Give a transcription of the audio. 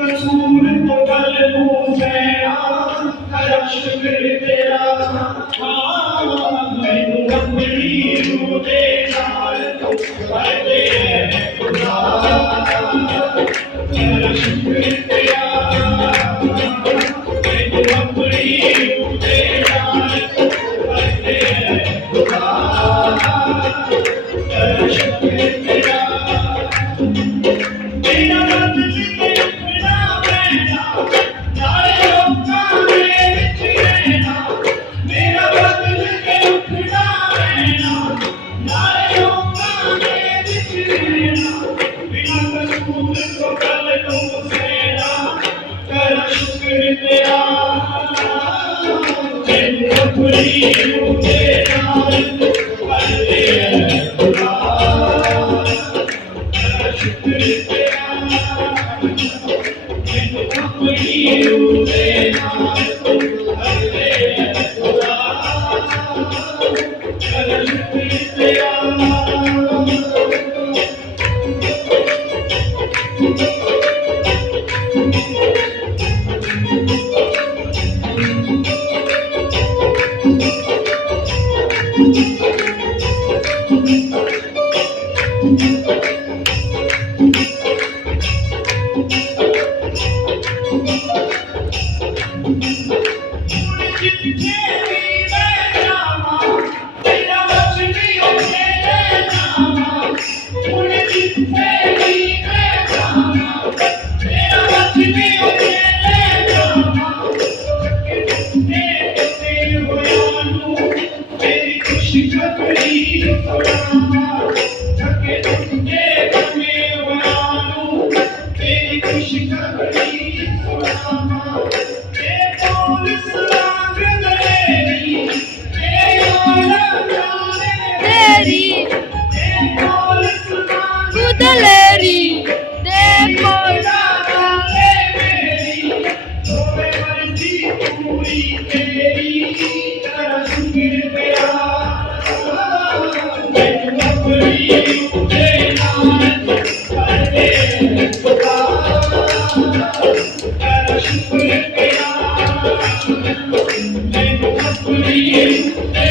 कसूर तो गल मुझेरा कर शुक्र तेरा मैनू अपनी रूह दे नाल तू करदे खुदा कर शुक्र तेरा मैनू अपनी रूह दे नाल तू करदे खुदा कर शुक्र तेरा तेरा बदल के अपना बैठा नाले लोकां दे विच रहना मेरा बदल के अपना रहना नाले लोकां दे विच रहना बिना कसूर तो गल तू सेना कर शुक्र तेरा मैनू अपनी रूह दे नाल तू करदे खुदा कर शुक्र तेरा मैनू अपनी रूह दे नाल तू करदे खुदा कर शुक्र तेरा जिथे भी मैं जावां तेरा वचन उठे ले जावां जिथे भी मैं जावां तेरा वचन उठे ले जावां जिथे किते होया नू तेरी खुशखबरी सुनावां थके टुटे कमे होया नू तेरी खुशखबरी सुनावां तेरे बोल सुनांग दलेरी तेरे बोल तेरी तेरे बोल सुनांग गुदलेरी दे कोल गाले मेरी होवे मर्जी पूरी तेरी कर शुक्र तेरा मैनू अपनी रूह दे नाल तू करदे खुदा कर शुक्र तेरा मैनू अपनी रूह दे